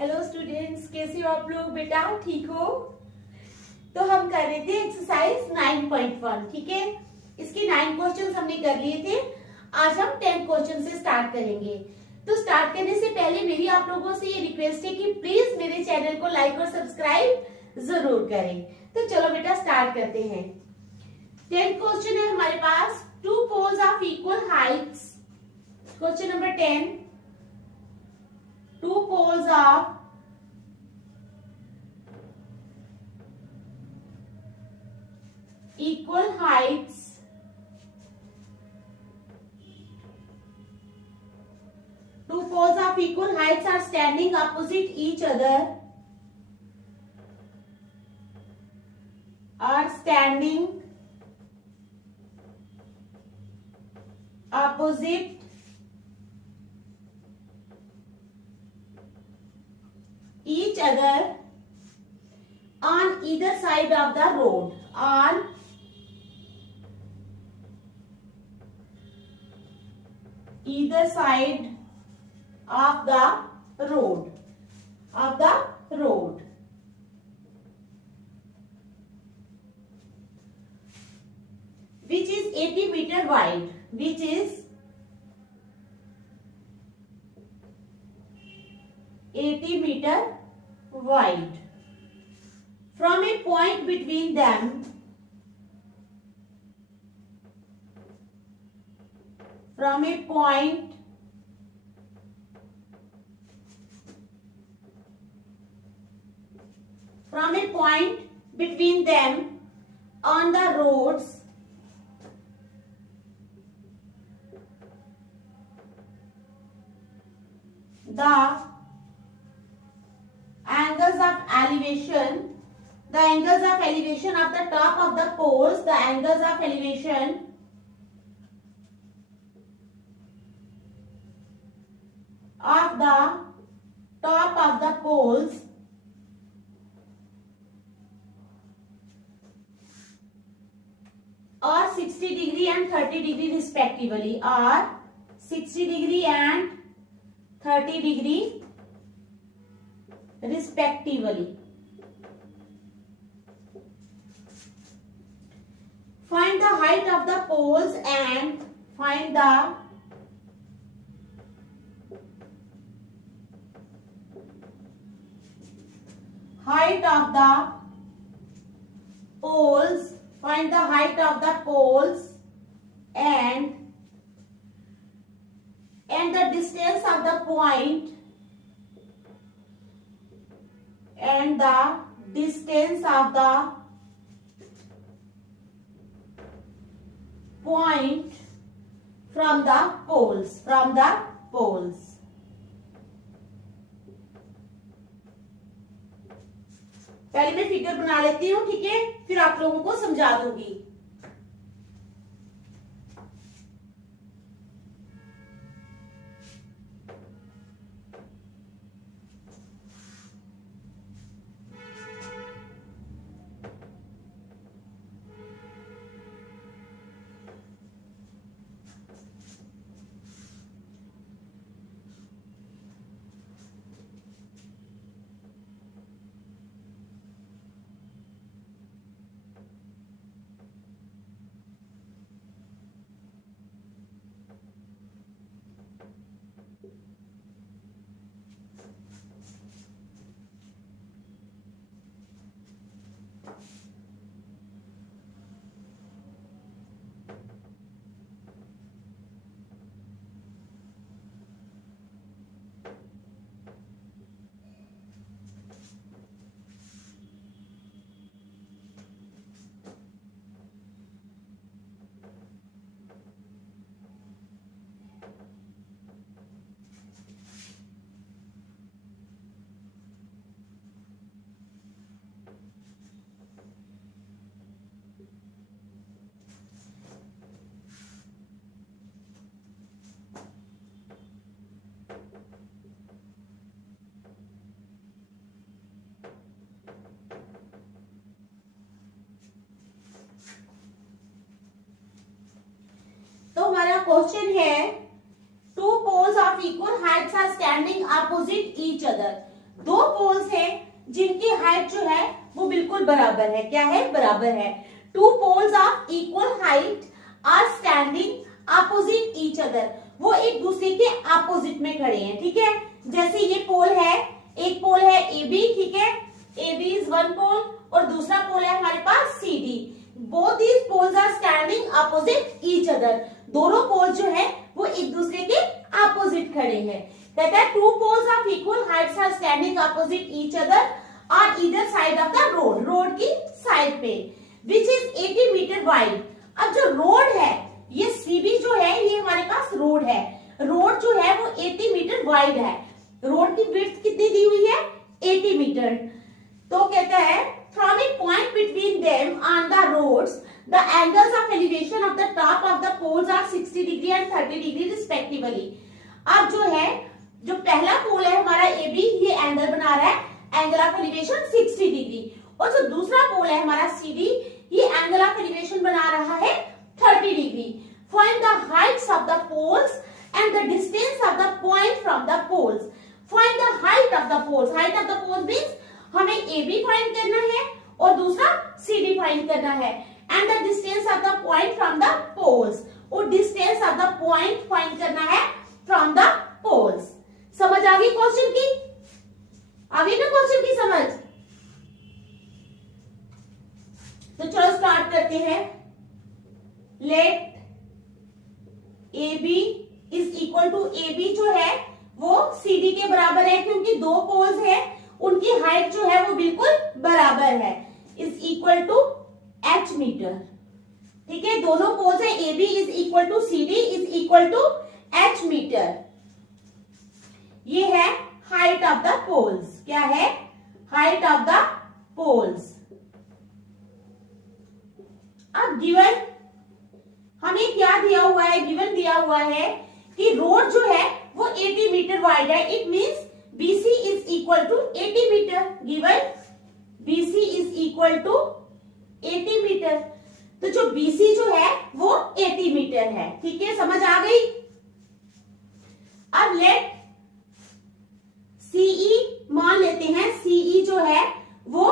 Hello students, कैसे हो आप लोग? बेटा ठीक हो? तो हम कर रहे थे एक्सरसाइज 9.1। ठीक है, इसके 9 क्वेश्चंस हमने कर लिए थे। आज हम 10 क्वेश्चन से स्टार्ट करेंगे। तो स्टार्ट करने से पहले मेरी आप लोगों से ये रिक्वेस्ट है कि प्लीज मेरे चैनल को लाइक और सब्सक्राइब जरूर करें। तो चलो बेटा स्टार्ट करते हैं। 10 क्वेश्चन है हमारे पास। Two poles of equal heights. Question number 10। Two poles of equal heights are standing opposite each other. Are standing opposite each other on either side of the road. On either side of the road. Which is 80 meter wide. Which is 80 meter wide. From a point between them, on the roads, the angles of elevation of the top of the poles, the angles of elevation of the top of the poles are 60 degree and 30 degree respectively. Are 60 degree and 30 degree respectively. Find the height of the poles and find the height of the poles. Find the height of the poles and the distance of the point from the poles. पहले मैं figure बना लेती हूँ, ठीक है, फिर आप लोगों को समझा दूंगी। तो हमारा क्वेश्चन है two poles of equal heights are standing opposite each other. दो पोल्स हैं जिनकी हाइट जो है वो बिल्कुल बराबर है। क्या है? बराबर है। Two poles of equal height are standing opposite each other, वो एक दूसरे के अपोजिट में खड़े हैं। ठीक है, जैसे ये पोल है, एक पोल है ए बी, ठीक है, A B is one pole, और दूसरा पोल है हमारे पास C D. Both these poles are standing opposite each other, दोनों पोल जो है वो एक दूसरे के अपोजिट खड़े हैं। कहता है two poles of equal heights are standing opposite each other on either side of the road, road की साइड पे, विच इज 80 मीटर वाइड। अब जो रोड है, ये सीबी जो है ये हमारे पास रोड है, रोड जो है वो 80 मीटर वाइड है। रोड की विड्थ कितनी दी हुई है? 80 मीटर। तो कहता है from a point between them on the roads the angles of elevation of the top of the poles are 60 degree and 30 degree respectively. अब जो है, जो पहला पोल है हमारा ए बी, ये एंगल बना रहा है, एंगल ऑफ एलिवेशन 60 डिग्री, और जो दूसरा पोल है हमारा सी डी, ये एंगल ऑफ एलिवेशन बना रहा है 30 degree. Find the heights of the poles and the distance of the point from the poles. Find the height of the poles, height of the poles means हमें A B find करना है और दूसरा C D find करना है, and the distance of the point from the poles, और distance of the point find करना है फ्रॉम द पोल्स। समझ आ गई क्वेश्चन की? आ गई ना क्वेश्चन की समझ? तो चलो स्टार्ट करते हैं। Let A B is equal to, A B जो है वो सी डी के बराबर है, क्योंकि दो पोल्स हैं, उनकी हाइट जो है वो बिल्कुल बराबर है, is equal to h metre. ठीक है, दोनों पोल्स हैं, A B is equal to C D is equal to h metre. ये है हाइट ऑफ द पोल्स। क्या है? Height of the poles. अब गिवन हमें क्या दिया हुआ है? गिवन दिया हुआ है कि रोड जो है वो 80 मीटर वाइड है, it means BC is equal to 80 metre. Given BC is equal to 80 metre, तो जो BC जो है वो 80 मीटर है। ठीक है, समझ आ गई? अब लेट CE मान लेते हैं, CE जो है वो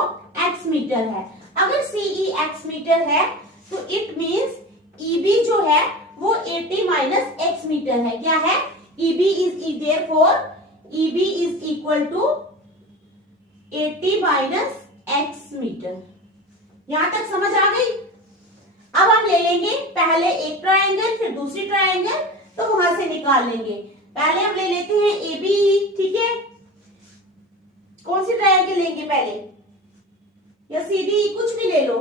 x मीटर है। अगर CE x मीटर है तो इट मींस EB जो है वो 80 माइनस x मीटर है। क्या है? EB is therefore EB is equal to 80 minus x metre. यहां तक समझ आ गई? अब हम ले लेंगे पहले एक ट्रायंगल, फिर दूसरी ट्रायंगल, तो वहां से निकाल लेंगे। पहले हम ले लेते हैं AB, ठीक है? कौन सी ट्रायंगल लेंगे पहले, या CD, कुछ भी ले लो।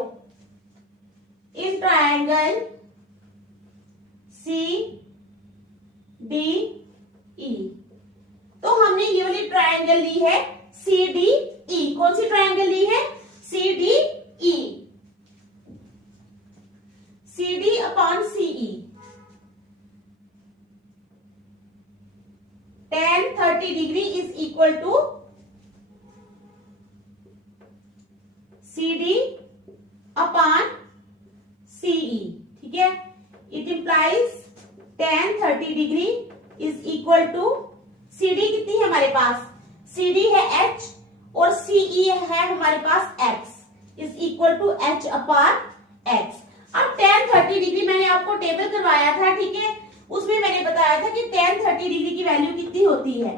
इन ट्रायंगल CDE, तो हमने ये वाली ट्रायंगल ली है CDE। कौन सी ट्रायंगल ली है? CDE, CD upon CE। tan 30 degree is equal to CD upon CE। ठीक है, it implies tan 30 degree is equal to, CD कितनी है हमारे पास? CD है H और CE है हमारे पास X, is equal to H upon X। अब tan 30 डिग्री मैंने आपको टेबल करवाया था, ठीक है, उसमें मैंने बताया था कि tan 30 डिग्री की वैल्यू कितनी होती है?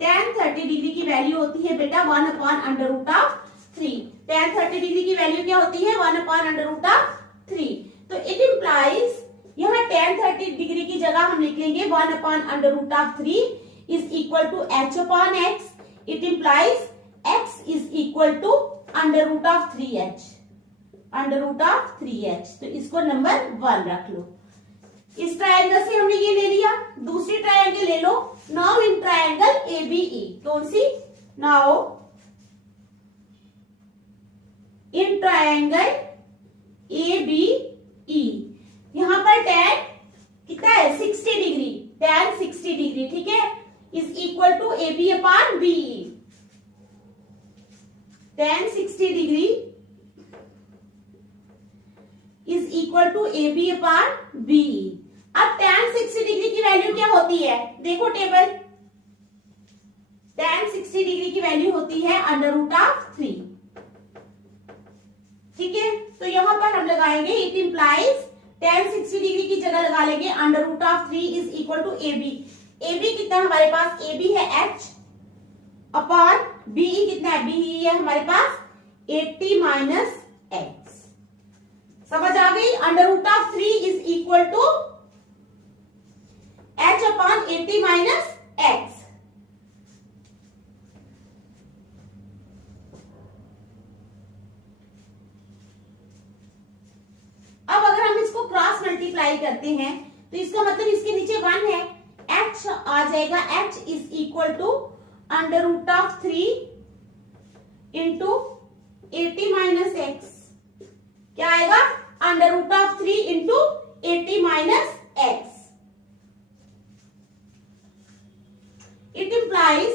tan 30 डिग्री की वैल्यू होती है बेटा 1 upon under root of 3। tan 30 degree की वैल्यू क्या होती है? 1 अपॉन अंडर रूट ऑफ 3। तो इट इंप्लाइज यहाँ tan 30 डिग्री की जगह हम लिख लेंगे 1 upon under root of 3 is equal to H upon X। It implies X is equal to under root of 3H, under root of 3H। तो इसको number 1 रख लो। इस ट्रायंगल से हमने ये ले लिया, दूसरी ट्रायंगल ले लो। नाउ इन ट्रायंगल ABE, कौन सी? नाउ इन ट्रायंगल ABE, यहां पर tan कितना है? 60 डिग्री, tan 60 डिग्री, ठीक है, is equal to AB upon BE। tan 60 degree is equal to AB upon BE। अब tan 60 डिग्री की वैल्यू क्या होती है? देखो टेबल, tan 60 डिग्री की वैल्यू होती है √3। ठीक है, तो यहां पर हम लगाएंगे इट इंप्लाइज tan 60 डिग्री की जगह लगा लेंगे √3 is equal to AB। AB कितना हमारे पास, AB है H अपॉन BE कितना है, BE है हमारे पास 80 माइनस X। समझ आ गई, √3 is equal to H upon 80 minus X। अब अगर हम इसको क्रॉस मल्टीप्लाई करते हैं तो इसका मतलब इसके नीचे 1 है, H आ जाएगा, H is equal to √3 into 80 minus X। क्या आएगा, √3 into 80 minus X। It implies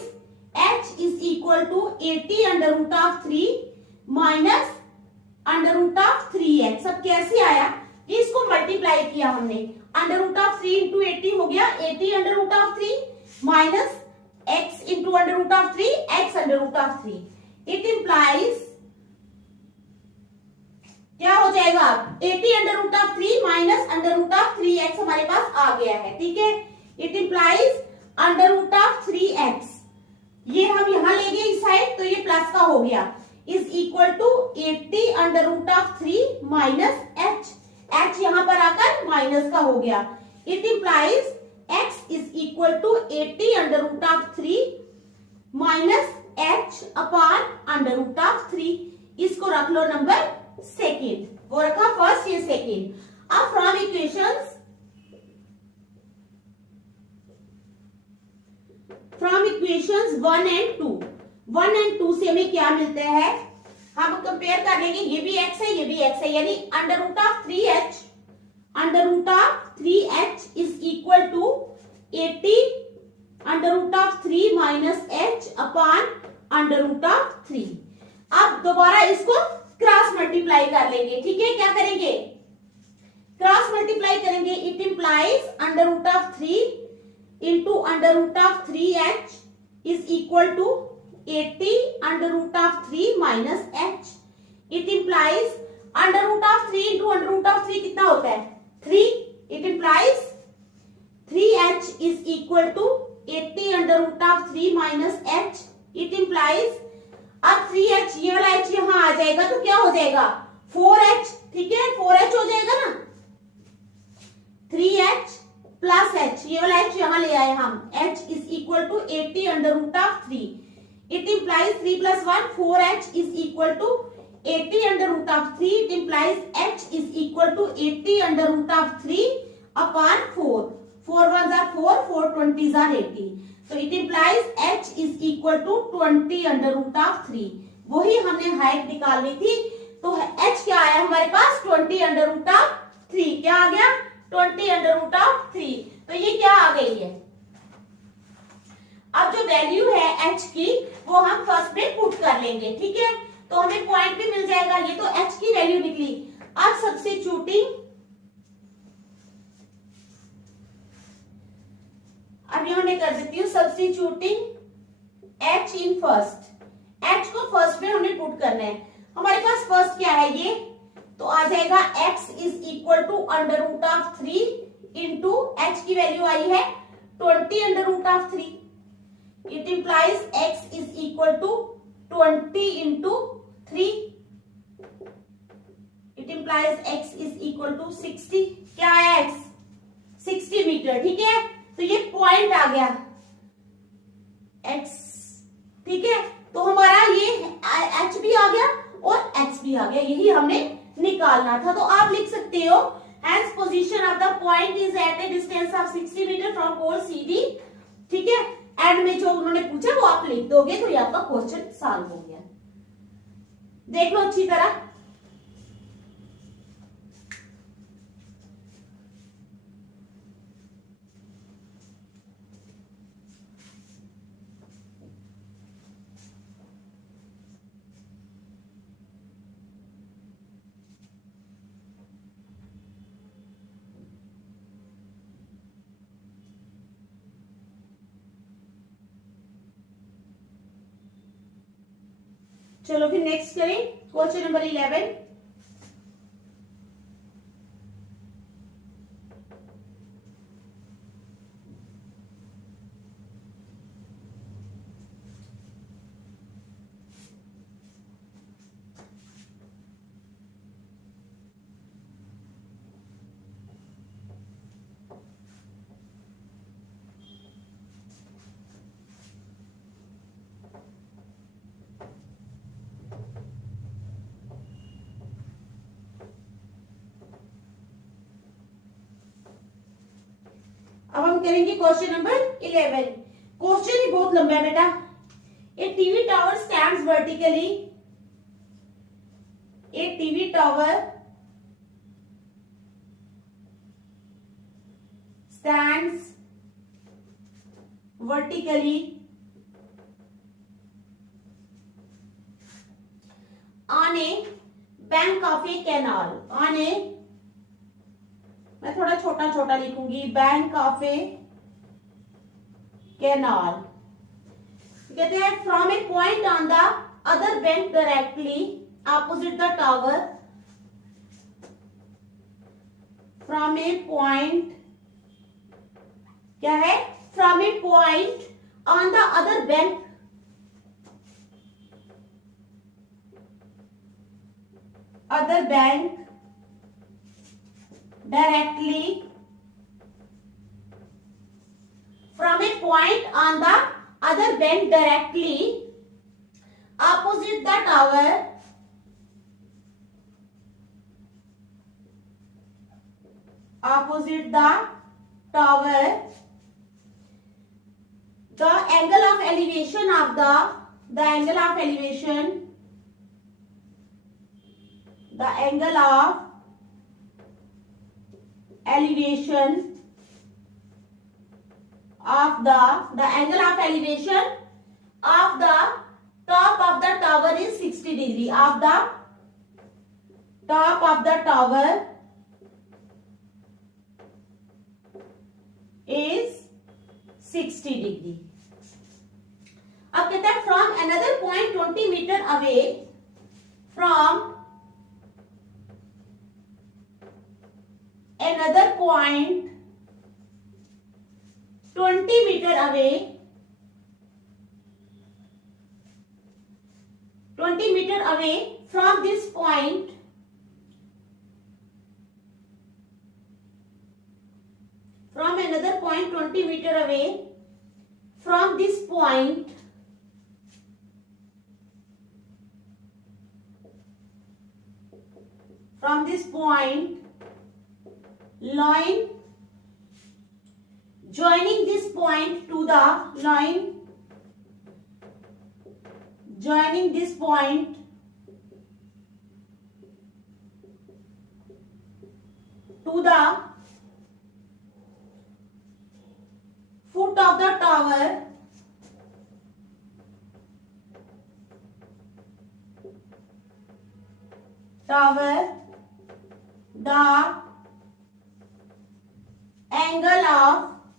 H is equal to 80 √3 minus √3x। अब कैसे आया, इसको मल्टीप्लाई किया हमने, √3 इंटू 80 हो गया 80 √3 minus x into √3 x √3। It implies क्या हो जाएगा, 80 √3 माइनस √3x हमारे पास आ गया है। ठीक है, इट इंप्लाइज √3x, ये हम यहां ले गए इस साइड तो ये प्लस का हो गया, is equal to 80 √3 minus h यहां पर आकर माइनस का हो गया। It implies x is equal to 80 √3 minus h upon √3। इसको रख लो नंबर सेकेंड, वो रखा फर्स्ट, ये सेकेंड। अब फ्रॉम इक्वेशंस 1 एंड 2, 1 एंड 2 से हमें क्या मिलता है, हम कंपेयर कर लेंगे, ये भी x है ये भी x है, यानी √3h is equal to 80 √3 minus h upon √3। अब दोबारा इसको क्रॉस मल्टीप्लाई कर लेंगे। ठीक है, क्या करेंगे, क्रॉस मल्टीप्लाई करेंगे। It implies √3 into √3h is equal to 80 √3 minus h। It implies √3 into √3 कितना होता है, 3। It implies 3h is equal to 80 √3 minus h। It implies, अब 3h ये वाला h यहां आ जाएगा तो क्या हो जाएगा, 4h। ठीक है, 4h हो जाएगा ना, 3h प्लस h, ये वाला h यहां ले आए हम, h is equal to 80 √3। It implies 3 plus 1 4h is equal to 80 √3। It implies h is equal to 80 √3 upon 4, 4 1 are 4, 4 20 are 80। तो it implies h is equal to 20 √3। वही हमने हाइट निकालनी थी, तो h क्या आया हमारे पास, 20 √3। क्या आ गया, 20 √3। तो ये क्या आ गई है, अब जो वैल्यू है h की वो हम फर्स्ट में पुट कर लेंगे। ठीक है, तो हमें पॉइंट भी मिल जाएगा, ये तो h की वैल्यू निकली। अब सब्स्टिट्यूटिंग, अब यहां मैं कर देती हूँ substituting h in first, h को फर्स्ट में हमने पुट करना है। हमारे पास फर्स्ट क्या है ये, तो आ जाएगा x is equal to √3 into h की वैल्यू आई है 20 √3। It implies x is equal to 20 into 3। It implies x is equal to 60। क्या है x, 60 मीटर। ठीक है, तो ये पॉइंट आ गया x। ठीक है, तो हमारा ये h भी आ गया और x भी आ गया, यही हमने निकालना था। तो आप लिख सकते हो hence position of the point is at a distance of 60 metre from pole CD। ठीक है, एंड में जो उन्होंने पूछा वो आप लिख दोगे तो ये आपका क्वेश्चन सॉल्व हो गया। देख लो अच्छी तरह। चलो फिर नेक्स्ट करें क्वेश्चन नंबर 11। अब हम करेंगे क्वेश्चन नंबर 11। क्वेश्चन ही बहुत लंबा है बेटा। A TV tower stands vertically. A TV tower stands vertically on a bank of a canal. On a, मैं थोड़ा छोटा छोटा लिखूंगी, बैंक ऑफ ए कैनाल। कहते हैं from a point on the other bank directly opposite the tower. From a point, क्या है, from a point on the other bank, other bank directly from a point on the other bank directly opposite the tower, opposite the tower, the angle of elevation of the angle of elevation, the angle of elevation of the angle of elevation of the top of the tower is 60 degree. Of the top of the tower is 60 degree. अब कहता है from another point 20 meter away, from another point 20 meter away, 20 meter away from this point, from another point 20 meter away from this point, from this point, line joining this point to the line, joining this point to the foot of the tower,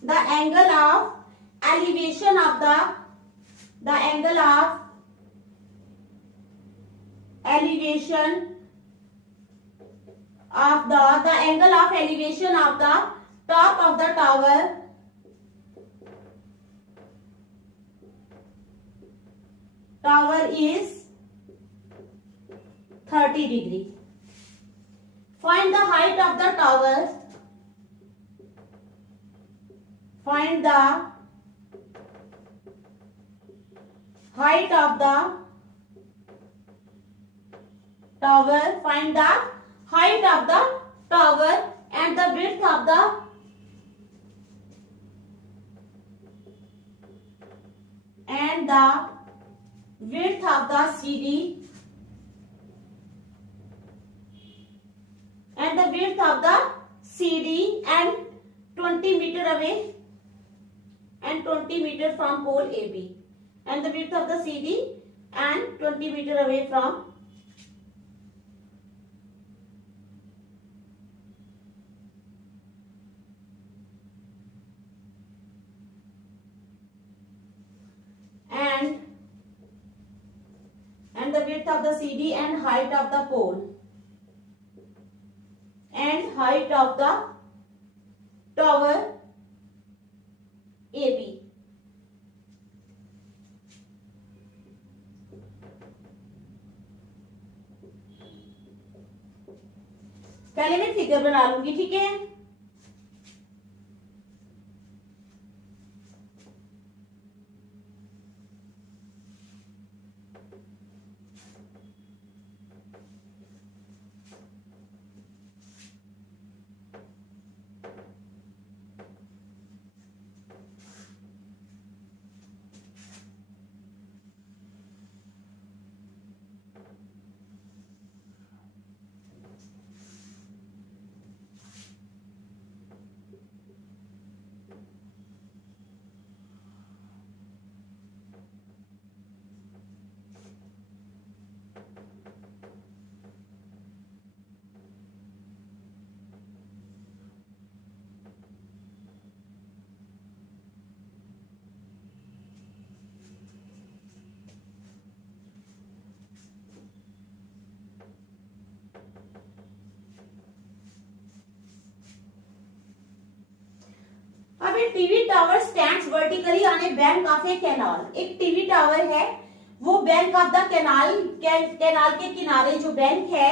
the angle of elevation of the angle of elevation of the angle of elevation of the top of the tower is 30 degree. Find the height of the tower. Find the height of the tower. Find the height of the tower and the width of the CD and the width of the CD and 20 meter away and 20 meter from pole AB, and the width of the CD and 20 meter away from and the width of the CD and height of the pole and height of the tower AB. पहले मैं figure बना लूंगी, ठीक है। अब एक TV tower stands vertically on a bank of a canal. एक TV tower है, वो बैंक ऑफ द कैनाल के किनारे जो बैंक है,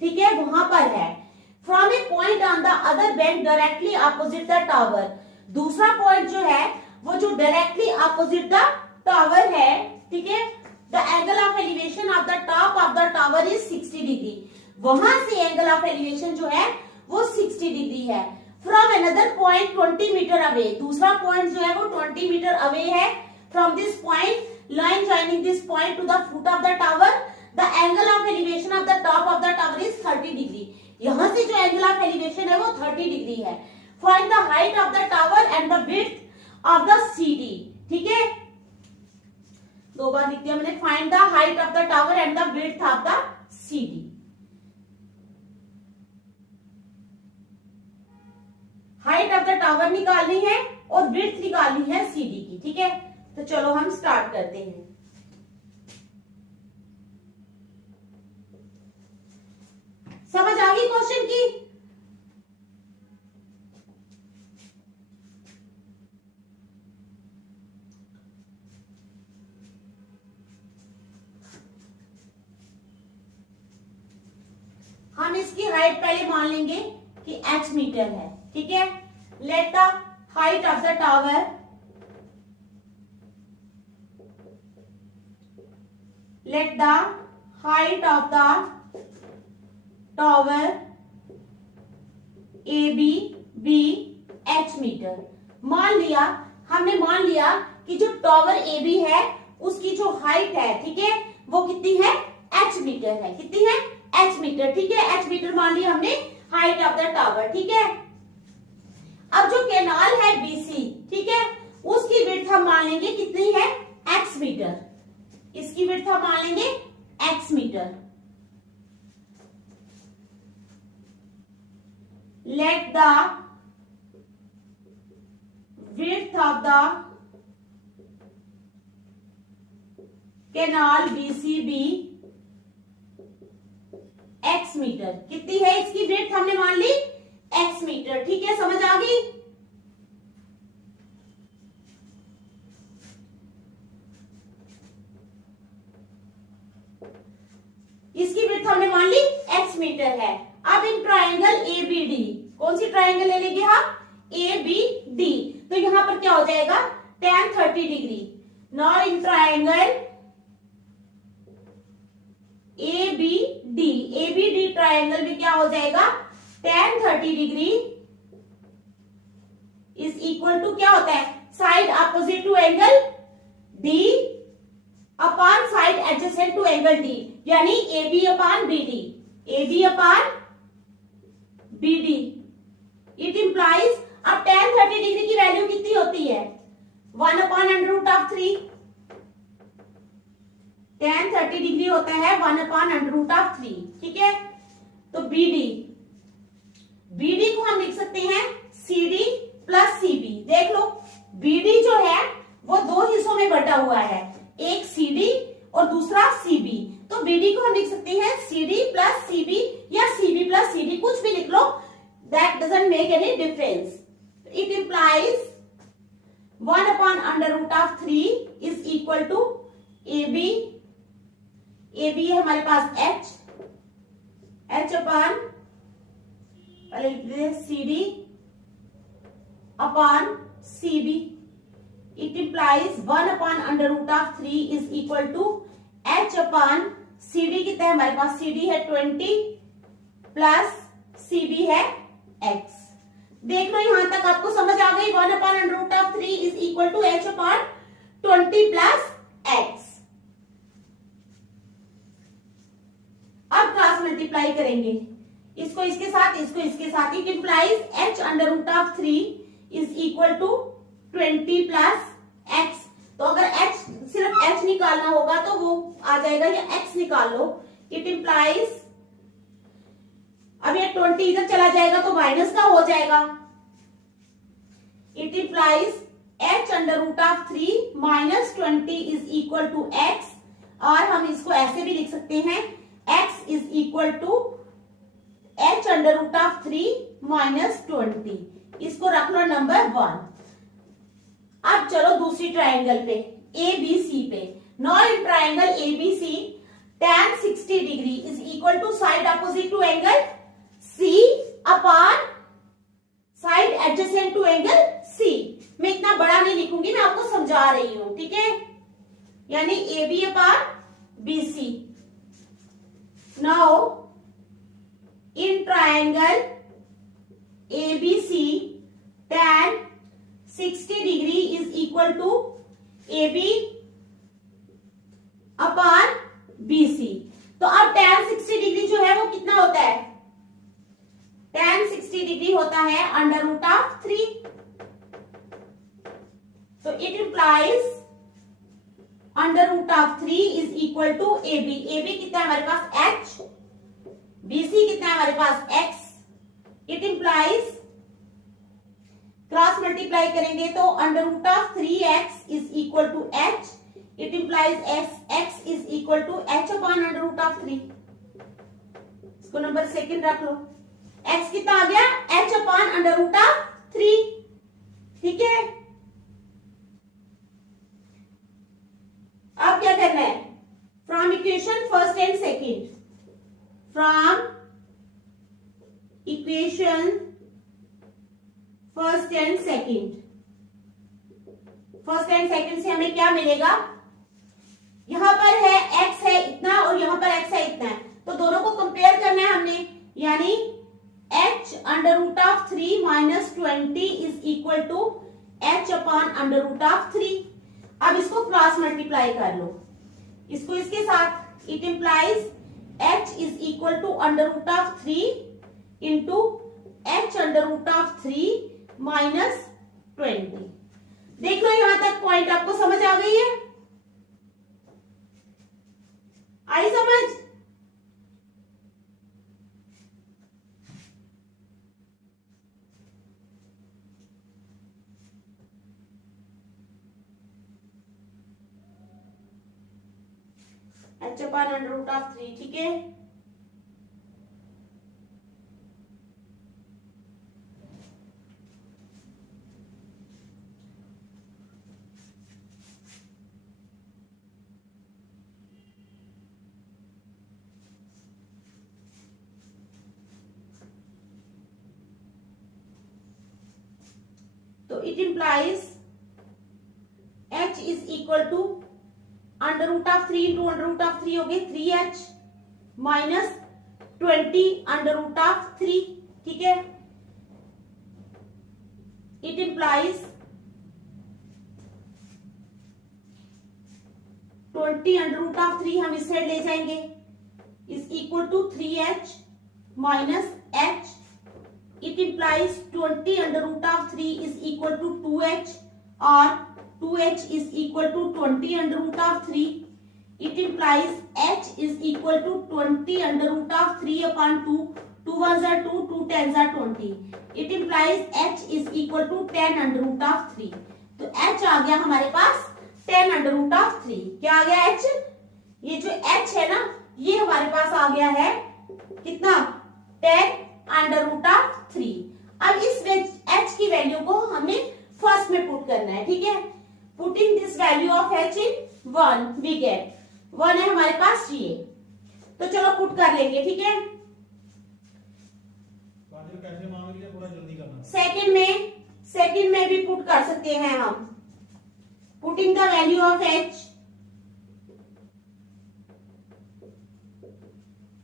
ठीक है, वहां पर है। From a point on the other bank directly opposite the tower. दूसरा पॉइंट जो है वो जो डायरेक्टली अपोजिट द टावर है, ठीक है, the angle of elevation of the top of the tower is 60 degree. वहां से एंगल ऑफ एलिवेशन जो है वो 60 डिग्री है। From another point 20 metre away. दूसरा पॉइंट जो है वो 20 मीटर अवे है from this point, line joining this point to the foot of the tower. The angle of elevation of the top of the tower is 30 degree. यहां से जो angle of elevation है वो 30 डिग्री है। Find the height of the tower and the width of the CD. ठीक है, दो बार लिख दिया मैंने। Find the height of the tower and the width of the CD. Height of the tower निकालनी है और विड्थ निकालनी है सीडी की। ठीक है, तो चलो हम स्टार्ट करते हैं। समझ आ गई क्वेश्चन की? हम इसकी हाइट पहले मान लेंगे कि h मीटर है। ठीक है, let the height of the tower tower AB be h metre. हमने मान लिया कि जो टावर AB है उसकी जो हाइट है, ठीक है, वो कितनी है? h मीटर है। कितनी है? h metre. ठीक है, h मीटर मान लिया हमने हाइट ऑफ द टावर। ठीक है, अब जो कैनाल है BC, ठीक है, उसकी विड्थ हम मान लेंगे कितनी है? x metre. इसकी विड्थ हम मान लेंगे x metre. Let the width of the canal BC be x metre. कितनी है इसकी विड्थ? हमने मान ली x मीटर। ठीक है, समझ आ गई? इसकी विड्थ हमने मान ली x मीटर है। अब इन ट्राइंगल ABD, कौन सी ट्राइंगल ले लेंगे हम? ABD। तो यहां पर क्या हो जाएगा? tan 30 degree. Now in triangle ABD triangle में क्या हो जाएगा? tan 30 degree is equal to क्या होता है? Side opposite to angle D upon side adjacent to angle D, यानी AB upon BD। AB upon BD। It implies, अब tan 30 degree की वैल्यू कितनी होती है? 1 upon under root of 3। tan 30 degree होता है 1 अपॉन अंडर रूट ऑफ 3। ठीक है, तो BD को हम लिख सकते हैं CD प्लस CB। देख लो, BD जो है वो दो हिस्सों में बटा हुआ है, एक CD और दूसरा CB। तो तो BD को हम लिख सकते हैं CD प्लस CB या CB प्लस CD, कुछ भी लिख लो, that doesn't make any difference. It implies 1 upon under root of 3 is equal to AB. AB है हमारे पास H अपॉन पहले लिख दें CD upon CB. It implies 1 upon under root of 3 is equal to H upon CD. कितना है हमारे पास? CD है 20 plus CB है X. देख लो यहां तक आपको समझ आ गई. 1 upon under root of 3 is equal to H upon 20 plus X. अब क्रॉस मल्टीप्लाई करेंगे, इसको इसके साथ, इसको इसके साथ. It implies H under root of 3 is equal to 20 plus X. तो अगर H सिर्फ H निकालना होगा तो वो आ जाएगा, या X निकाल लो. इट इंप्लाइज, अब ये 20 इधर चला जाएगा तो माइनस का हो जाएगा. It implies H under root of 3 minus 20 is equal to X. और हम इसको ऐसे भी लिख सकते हैं, X is equal to H under root of 3 minus 20. इसको रख लो नंबर 1. अब चलो दूसरी ट्राइंगल पे, ABC पे. Now in triangle ABC tan 60 degree is equal to side opposite to angle C upon side adjacent to angle C. मैं इतना बड़ा नहीं लिखूंगी, मैं आपको समझा रही हूं, ठीक है. यानी AB upon BC. Now in triangle ABC tan 60 degree is equal to AB upon BC. तो अब tan 60 डिग्री जो है वो कितना होता है? tan 60 डिग्री होता है अंडर रूट ऑफ 3. तो it implies under root of 3 is equal to AB. AB कितना है हमारे पास? H. BC कितना है हमारे पास? X. It implies, cross multiply करेंगे तो under root of 3x is equal to H. It implies x is equal to H upon under root of 3. इसको नंबर सेकंड रख लो. x कितना आ गया? H upon under root of 3. ठीक है. अब क्या करना है? From equation first and second, from equation first and second, first and second से हमें क्या मिलेगा? यहां पर है x है इतना और यहां पर x है इतना है, तो दोनों को कंपेयर करना है हमने. यानी h under root of 3 minus 20 is equal to h upon under root of 3. अब इसको क्रॉस मल्टीप्लाई कर लो, इसको इसके साथ. It implies h is equal to under root of 3 into h under root of 3 minus 20. देख लो यहां तक पॉइंट आपको समझ आ गई है? आई समझ? h upon under root of 3. ठीक है. तो it implies h is equal to under root of 3 into under root of 3 हो गए 3h minus 20 under root of 3. ठीक है. It implies 20 under root of 3 हम इस साइड ले जाएंगे, is equal to 3h minus h. It implies 20 under root of 3 is equal to 2h और 2h is equal to 20 under root of 3. It implies h is equal to 20 under root of 3 upon 2. 2 1 are 2, 2 10 are 20. It implies h is equal to 10 under root of 3. तो h आ गया हमारे पास 10 under root of 3. क्या आ गया h? ये जो h है ना, ये हमारे पास आ गया है कितना 10√3। अब इस h की वैल्यू को हमें फर्स्ट में पुट करना है, ठीक है। Putting this value of h in 1 we get 1 है हमारे पास ये, तो चलो पुट कर लेंगे, ठीक है। कैसे मांग लिया, पूरा जल्दी करना। सेकंड में भी पुट कर सकते हैं हम। Putting the value of h,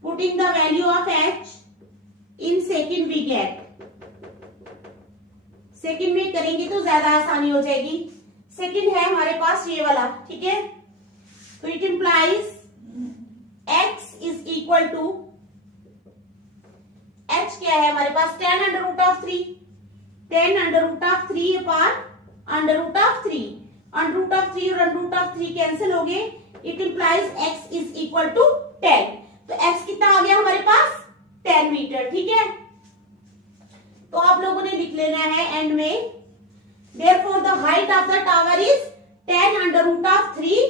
putting the value of h in second we get, second में करेंगे तो ज्यादा आसानी हो जाएगी। सेकंड है हमारे पास ये वाला, ठीक है। तो it implies x is equal to, h क्या है हमारे पास 10√3, 10√3 अपान √3, √3 और √3 कैंसिल हो गए। It implies x is equal to 10। तो x कितना आ गया हमारे पास 10 मीटर, ठीक है। तो आप लोगों ने लिख लेना है एंड में, therefore the height of the tower is 10√3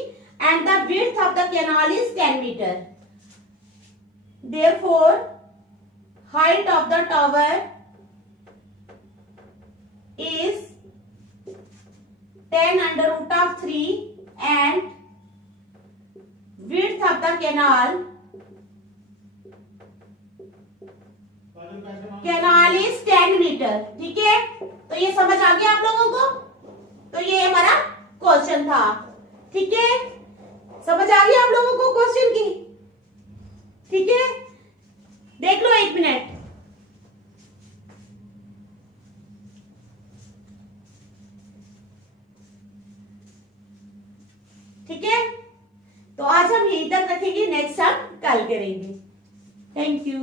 and the width of the canal is 10 meter. Therefore height of the tower is 10√3 and width of the canal is 10 metre, ठीक है। तो ये समझ आ गया आप लोगों को, तो ये हमारा क्वेश्चन था, ठीक है। समझ आ गया आप लोगों को क्वेश्चन की, ठीक है। देख लो 1 मिनट, ठीक है। तो आज हम यहीं तक रखेंगे, नेक्स्ट हम कल करेंगे। Thank you.